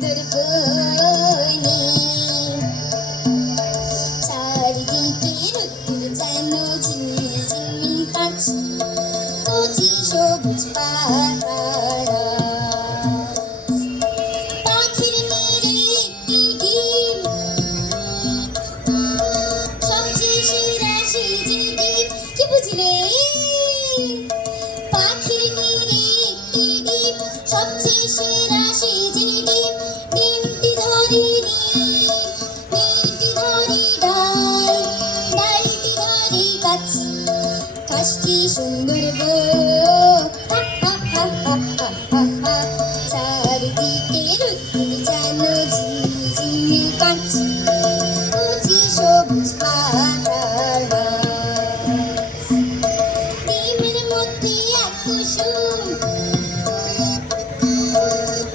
সুন্দর বনে চারিদিকে রোদ্দুর যেন ঝিলমিল ঝিলমিল কাছে কচি সবুজ পাতারা পাখির নিরে একটি ডিম সবচেয়ে সেরা সেই যে ডিম কি বুঝলে পাখির নিরে একটি ডিম সবচেয়ে সেরা সেই যে ডিম ডিমটি ধরে ডিমটি ধরে ডালটি ধরে গাছ গাছটি সুন্দর গো চারিদিকে রোদ্দুর যেন ঝিলমিল ঝিলমিল কাছে কচি সবুজ পাতারা ডিমের মধ্যে এক কুসুম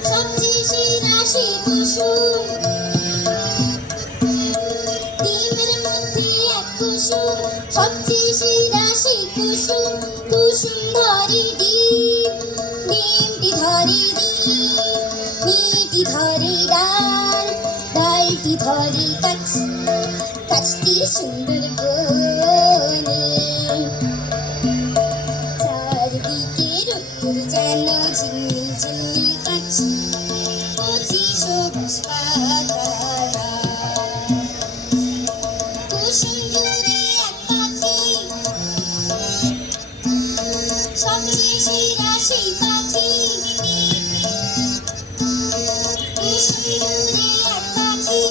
সবচেয়ে সেরা সেই কুসুম ডিমের মধ্যে এক কুসুম সবচেয়ে সেরা সেই কুসুম কুসুম ধরে ডিম ডিমটি ধরে মিটি ধরে ডালটি ধরে গাছ গাছটি সুন্দর বনে চারিদিকে রোদ্দুর যেন ঝিলমিল ঝিলমিল কাছে কচি সবুজ পাতারা কুসুম জুড়ে এক পাখি সবচেয়ে সেরা সেই পাখি কুসুম জুড়ে এক পাখি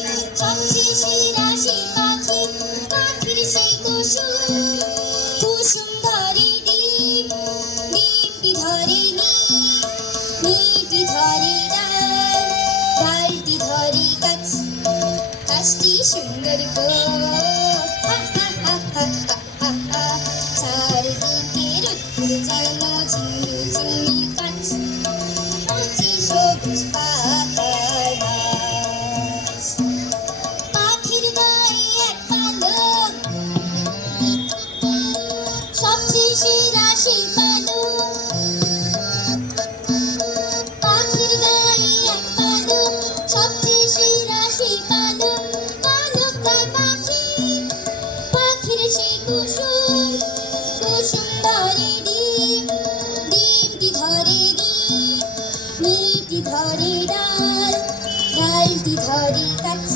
সবচেয়ে সেরা সেই পাখি পাখির সেই কুসুম কুসুম ধরে ডিম ডিমটি ধরে মিটি ধরে ডালটি ধরে গাছ গাছটি সুন্দর গো চারিদিকে রোদ্দুর যেন ঝিলমিল ঝিলমিল কাছে কচি সবুজ পাতারা পাখির গায়ে এক পালক সবচেয়ে সেরা সেই পালক পাখির গায়ে এক পালক সবচেয়ে সেরা সেই পালক পালক গায়ে পাখি পাখির সেই কুসুম কুসুম ধরে ডিমটি ধরে মিটি ধরে ডালটি ধরে গাছ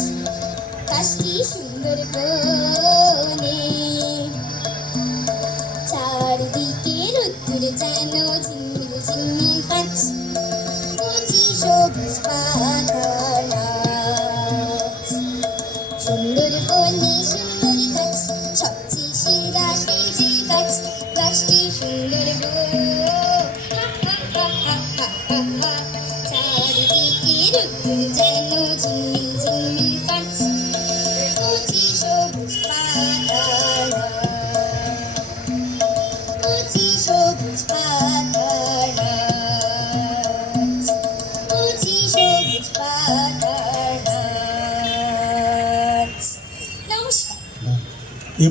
গাছটি সুন্দর বনে চারিদিকে রোদ্দুর যেন ঝিলমিল ঝিলমিল কাছে কচি সবুজ